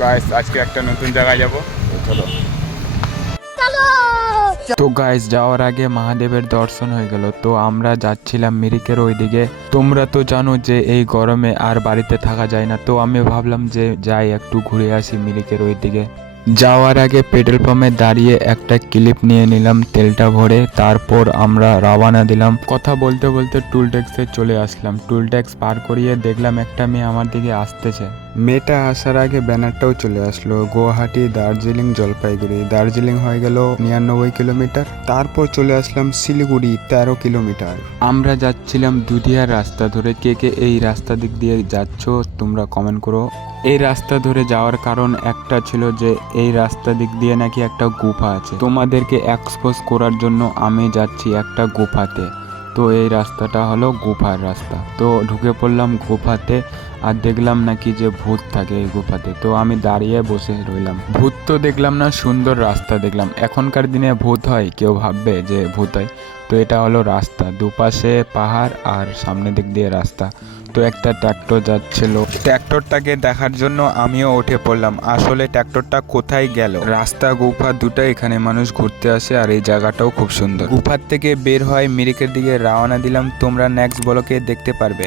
Guys আজকে একটা নতুন জায়গায় যাব, চলো। তো গাইস যাওয়ার আগে মহাদেবের দর্শন হয়ে গেল। তো আমরা যাচ্ছিলাম মিরিকের ওইদিকে। তোমরা তো জানো যে এই গরমে আর বাড়িতে থাকা যায় না, তো আমি ভাবলাম যে যাই একটু ঘুরে আসি মিরিকের ওইদিকে। যাওয়ার আগে পেট্রোল পাম্পে দাঁড়িয়ে একটা ক্লিপ নিয়ে নিলাম তেলটা ভরে, তারপর আমরা রওনা দিলাম। কথা বলতে বলতে টুল ট্যাক্সে চলে আসলাম। টুল ট্যাক্স পার করিয়ে দেখলাম একটা মেয়ে আমার দিকে আসতেছে। মেয়েটা আসার আগে ব্যানারটাও চলে আসলো, গুয়াহাটি দার্জিলিং জলপাইগুড়ি। দার্জিলিং হয়ে গেল 99 কিলোমিটার, তারপর চলে আসলাম শিলিগুড়ি 13 কিলোমিটার। আমরা যাচ্ছিলাম দুধিয়ার রাস্তা ধরে। কে কে এই রাস্তা দিক দিয়ে যাচ্ছ তোমরা কমেন্ট করো। এই রাস্তা ধরে যাওয়ার কারণ একটা ছিল যে এই রাস্তা দিক দিয়ে নাকি একটা গুফা আছে। তোমাদেরকে এক্সপোজ করার জন্য আমি যাচ্ছি একটা গুফাতে। তো এই রাস্তাটা হলো গুফার রাস্তা। তো ঢুকে পড়লাম গুফাতে, আর দেখলাম নাকি যে ভূত থাকে এই গুফাতে। তো আমি দাঁড়িয়ে বসে রইলাম। ভূত তো দেখলাম না, সুন্দর রাস্তা দেখলাম। এখনকার দিনে ভূত হয়, কেউ ভাববে যে ভূত হয়। তো এটা হলো রাস্তা, দুপাশে পাহাড় আর সামনে দিক দিয়ে রাস্তা। তো একটা ট্র্যাক্টর যাচ্ছিল, ট্র্যাক্টরটাকে দেখার জন্য আমিও উঠে পড়লাম। আসলে ট্র্যাক্টরটা কোথায় গেল? রাস্তা গুফা দুটো, এখানে মানুষ ঘুরতে আসে, আর এই জায়গাটাও খুব সুন্দর। গুফার থেকে বের হয় মিরিকের দিকে রওনা দিলাম। তোমরা নেক্সট ব্লকে দেখতে পারবে।